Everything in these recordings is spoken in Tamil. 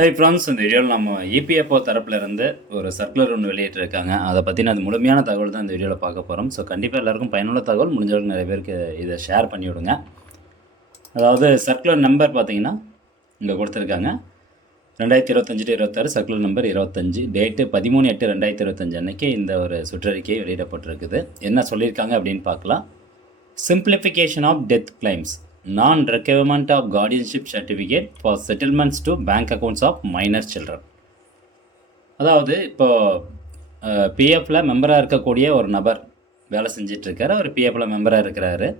ஹை ஃப்ரெண்ட்ஸ், இந்த வீடியோவில் நம்ம இபிஎஃப்ஓ தரப்பில் இருந்து ஒரு சர்க்குலர் ஒன்று வெளியிட்டிருக்காங்க. அதை பற்றின அது முழுமையான தகவல் தான் இந்த வீடியோவில் பார்க்க போகிறோம். ஸோ கண்டிப்பாக எல்லாருக்கும் பயனுள்ள தகவல், முடிஞ்சவர்கள் நிறைய பேருக்கு இதை ஷேர் பண்ணி விடுங்க. அதாவது சர்க்குலர் நம்பர் பார்த்தீங்கன்னா இங்கே கொடுத்துருக்காங்க 2025-26 சர்க்குலர் நம்பர் 25, டேட்டு 13/8/2025 அன்னைக்கு இந்த ஒரு சுற்றறிக்கை வெளியிடப்பட்டிருக்குது. என்ன சொல்லியிருக்காங்க அப்படின்னு பார்க்கலாம். Simplification of death claims, non-requirement of guardianship certificate for settlements to bank accounts of minor children. அதாவது இப்போது பிஎஃப்பில் மெம்பராக இருக்கக்கூடிய ஒரு நபர் வேலை செஞ்சிட்ருக்காரு. அவர் பிஎஃப்பில் மெம்பராக இருக்கிறாரு.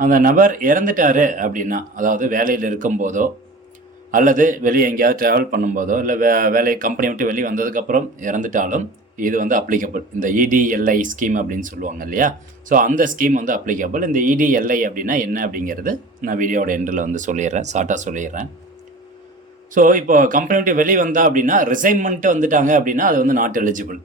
அந்த நபர் இறந்துட்டார் அப்படின்னா, அதாவது வேலையில் இருக்கும்போதோ அல்லது வெளியே எங்கேயாவது ட்ராவல் பண்ணும்போதோ இல்லை வேலை கம்பெனி விட்டு வெளியே வந்ததுக்கப்புறம் இறந்துட்டாலும் இது வந்து அப்ளிகபிள். இந்த இடிஎல்ஐ ஸ்கீம் அப்படின்னு சொல்லுவாங்க இல்லையா? ஸோ அந்த ஸ்கீம் வந்து அப்ளிகபிள். இந்த இடிஎல்ஐ அப்படின்னா என்ன அப்படிங்கிறது நான் வீடியோட எண்டில் வந்து சொல்லிடுறேன், ஷார்ட்டாக சொல்லிடுறேன். ஸோ இப்போ கம்பெனி விட்டு வெளியே வந்தால் அப்படின்னா, ரிசைன்மெண்ட்டு வந்துட்டாங்க அப்படின்னா அது வந்து நாட் எலிஜிபிள்.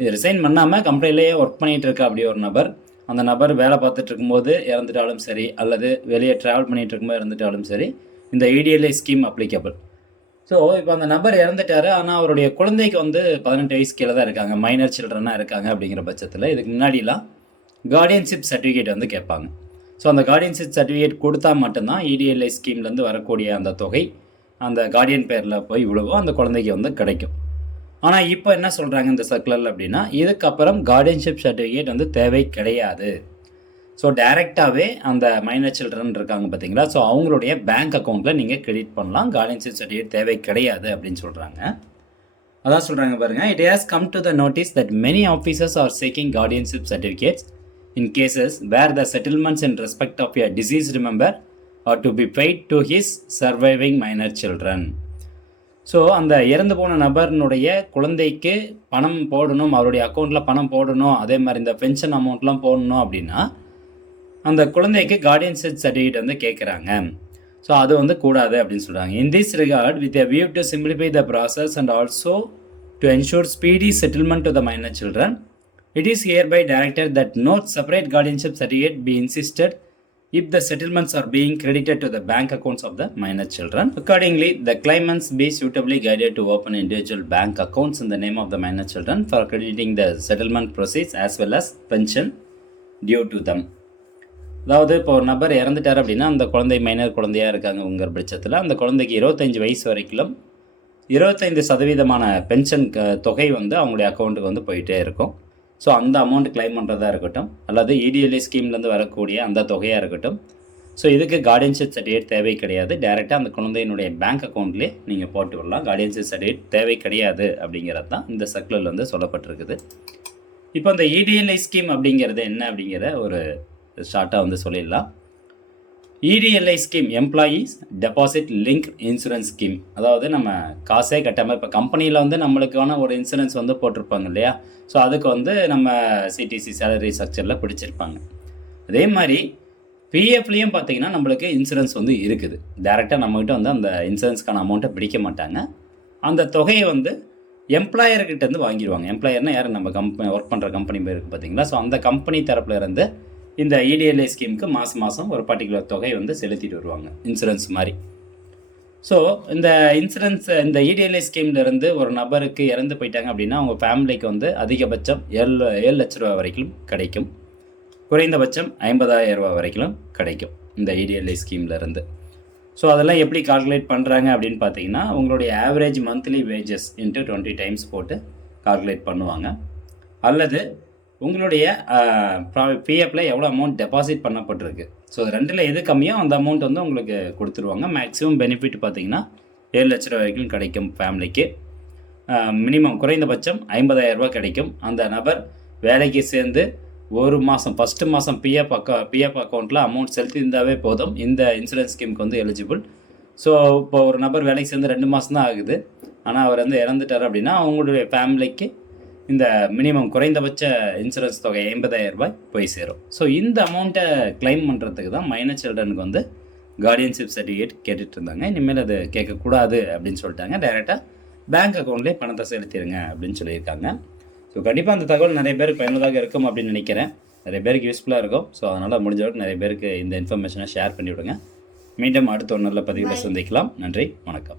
இது ரிசைன் பண்ணாமல் கம்பெனிலேயே ஒர்க் பண்ணிகிட்டு இருக்க அப்படி ஒரு நபர், அந்த நபர் வேலை பார்த்துட்டு இருக்கும்போது இறந்துட்டாலும் சரி, அல்லது வெளியே ட்ராவல் பண்ணிகிட்டு இருக்கும்போது இறந்துட்டாலும் சரி, இந்த இடிஎல்ஐ ஸ்கீம் அப்ளிகபிள். ஸோ இப்போ அந்த நபர் இறந்துட்டார், ஆனால் அவருடைய குழந்தைக்கு வந்து 18 வயசு கீழே தான் இருக்காங்க, மைனர் சில்ட்ரனாக இருக்காங்க. அப்படிங்கிற பட்சத்தில் இதுக்கு முன்னாடிலாம் கார்டியன்ஷிப் சர்டிஃபிகேட் வந்து கேட்பாங்க. ஸோ அந்த கார்டியன்ஷிப் சர்டிஃபிகேட் கொடுத்தா மட்டும்தான் இடிஎல்ஐ ஸ்கீம்லேருந்து வரக்கூடிய அந்த தொகை அந்த கார்டியன் பேரில் போய் விழுவோம், அந்த குழந்தைக்கு வந்து கிடைக்கும். ஆனால் இப்போ என்ன சொல்கிறாங்க இந்த சர்க்குலரில் அப்படின்னா, இதுக்கப்புறம் கார்டியன்ஷிப் சர்டிஃபிகேட் வந்து தேவை கிடையாது. ஸோ டைரெக்டாகவே அந்த மைனர் சில்ட்ரன் இருக்காங்க பார்த்தீங்களா, ஸோ அவங்களுடைய பேங்க் அக்கௌண்ட்டில் நீங்கள் கிரெடிட் பண்ணலாம். கார்டியன்ஷிப் சர்டிஃபிகேட் தேவை கிடையாது அப்படின்னு சொல்கிறாங்க. அதான் சொல்கிறாங்க பாருங்கள். It has come to the notice that many officers are seeking guardianship certificates in cases where the settlements in respect of a deceased member are to be paid to his surviving minor children. So அந்த இறந்து போன நபர்னுடைய குழந்தைக்கு பணம் போடணும், அவருடைய அக்கௌண்ட்டில் பணம் போடணும், அதே மாதிரி இந்த பென்ஷன் அமௌண்ட்லாம் போடணும் அப்படின்னா அந்த குழந்தைக்கு கார்டியன்ஷிப் சர்டிஃபிகேட் வந்து கேட்குறாங்க. ஸோ அது வந்து கூடாது அப்படின்னு சொல்கிறாங்க. In this regard with a view to simplify the process and also to ensure speedy settlement to the minor children, it is hereby directed that no separate guardianship certificate be insisted if the settlements are being credited to the bank accounts of the minor children. Accordingly, the claimants be suitably guided to open individual bank accounts in the name of the minor children for crediting the settlement proceeds as well as pension due to them. அதாவது இப்போ ஒரு நபர் இறந்துட்டார் அப்படின்னா, அந்த குழந்தை மைனர் குழந்தையாக இருக்காங்கங்கிற பட்சத்தில் அந்த குழந்தைக்கு 25 வயசு வரைக்கும் 25% பென்ஷன் தொகை வந்து அவங்களுடைய அக்கௌண்ட்டுக்கு வந்து போயிட்டே இருக்கும். ஸோ அந்த அமௌண்ட் கிளைம் பண்ணுறதா இருக்கட்டும், அல்லது இடிஎல்ஐ ஸ்கீம்லேருந்து வரக்கூடிய அந்த தொகையாக இருக்கட்டும், ஸோ இதுக்கு கார்டியன்ஷிப் சர்டிஃபிகேட் தேவை கிடையாது. டைரெக்டாக அந்த குழந்தையினுடைய பேங்க் அக்கௌண்ட்லேயே நீங்கள் போட்டு விடலாம். கார்டியன்ஷிப் சர்டிஃபிகேட் தேவை கிடையாது அப்படிங்கிறது தான் இந்த சர்க்குலரில் வந்து சொல்லப்பட்டிருக்குது. இப்போ இந்த இடிஎல்ஐ ஸ்கீம் அப்படிங்கிறது என்ன அப்படிங்கிற ஒரு ஷார்ட்டாக வந்து சொல்லிடலாம். EDLI scheme employees deposit link insurance scheme. அதாவது நம்ம காசே கட்டாமல், இப்போ கம்பெனியில் வந்து நம்மளுக்கான ஒரு இன்சூரன்ஸ் வந்து போட்டிருப்பாங்க இல்லையா, ஸோ அதுக்கு வந்து நம்ம சிடிசி சேலரி ஸ்ட்ரக்சரில் பிடிச்சிருப்பாங்க. அதே மாதிரி பிஎஃப்லேயும் பார்த்தீங்கன்னா நம்மளுக்கு இன்சூரன்ஸ் வந்து இருக்குது. டேரெக்டாக நம்மகிட்ட வந்து அந்த இன்சூரன்ஸ்க்கான அமௌண்ட்டை பிடிக்க மாட்டாங்க. அந்த தொகையை வந்து எம்ப்ளாயர்கிட்டேருந்து வாங்கிடுவாங்க. எம்ப்ளாயர்னால் யார், நம்ம கம்பெனி ஒர்க் பண்ணுற கம்பெனி பேர் இருக்குது பார்த்தீங்களா, ஸோ அந்த கம்பெனி தரப்பில் இருந்து இந்த இடிஎல்ஐ ஸ்கீமுக்கு மாதம் ஒரு பர்டிகுலர் தொகை வந்து செலுத்திட்டு வருவாங்க, இன்சூரன்ஸ் மாதிரி. ஸோ இந்த இன்சூரன்ஸ், இந்த இடிஎல்ஐ ஸ்கீம்லேருந்து ஒரு நபருக்கு இறந்து போயிட்டாங்க அப்படின்னா அவங்க ஃபேமிலிக்கு வந்து அதிகபட்சம் 7 லட்ச ரூபா வரைக்கும் கிடைக்கும், குறைந்தபட்சம் 50,000 ரூபா வரைக்கும் கிடைக்கும் இந்த இடிஎல்ஐ ஸ்கீம்லேருந்து. ஸோ அதெல்லாம் எப்படி கால்குலேட் பண்ணுறாங்க அப்படின்னு பார்த்தீங்கன்னா, உங்களுடைய average monthly wages into 20 times போட்டு கால்குலேட் பண்ணுவாங்க. அல்லது உங்களுடைய பிஎஃப்பில் எவ்வளோ அமௌண்ட் டெபாசிட் பண்ணப்பட்டிருக்கு, ஸோ ரெண்டில் எது கம்மியோ அந்த அமௌண்ட் வந்து உங்களுக்கு கொடுத்துருவாங்க. மேக்ஸிமம் பெனிஃபிட் பார்த்தீங்கன்னா 7 லட்ச ரூபா வரைக்கும் கிடைக்கும் ஃபேமிலிக்கு. மினிமம் குறைந்தபட்சம் 50,000 ரூபா கிடைக்கும். அந்த நபர் வேலைக்கு சேர்ந்து ஒரு மாதம், ஃபஸ்ட்டு மாதம் பிஎஃப் அக்கௌண்ட்டில் அமௌண்ட் செலுத்தியிருந்தாவே போதும், இந்த இன்சூரன்ஸ் ஸ்கீமுக்கு வந்து எலிஜிபிள். ஸோ இப்போ ஒரு நபர் வேலைக்கு சேர்ந்து 2 மாதம் தான் ஆகுது, ஆனால் அவர் வந்து இறந்துட்டார் அப்படின்னா அவங்களுடைய ஃபேமிலிக்கு இந்த மினிமம் குறைந்தபட்ச இன்சூரன்ஸ் தொகை 50,000 ரூபாய் போய் சேரும். ஸோ இந்த அமௌண்ட்டை கிளைம் பண்ணுறதுக்கு தான் மைனர் சில்ட்ரனுக்கு வந்து கார்டியன்ஷிப் சர்டிஃபிகேட் கேட்டுட்டு இருந்தாங்க. இனிமேல் அது கேட்கக்கூடாது அப்படின்னு சொல்லிட்டாங்க. டைரெக்டாக பேங்க் அக்கௌண்ட்லேயே பணத்தை செலுத்திடுங்க அப்படின்னு சொல்லியிருக்காங்க. ஸோ கண்டிப்பாக அந்த தகவல் நிறைய பேருக்கு பயனுள்ளதாக இருக்கும் அப்படின்னு நினைக்கிறேன். நிறைய பேருக்கு யூஸ்ஃபுல்லாக இருக்கும். ஸோ அதனால் முடிஞ்சவரைக்கும் நிறைய பேருக்கு இந்த இன்ஃபர்மேஷனை ஷேர் பண்ணிவிடுங்க. மீண்டும் அடுத்த ஒரு நல்ல பதிவில் சந்திக்கலாம். நன்றி, வணக்கம்.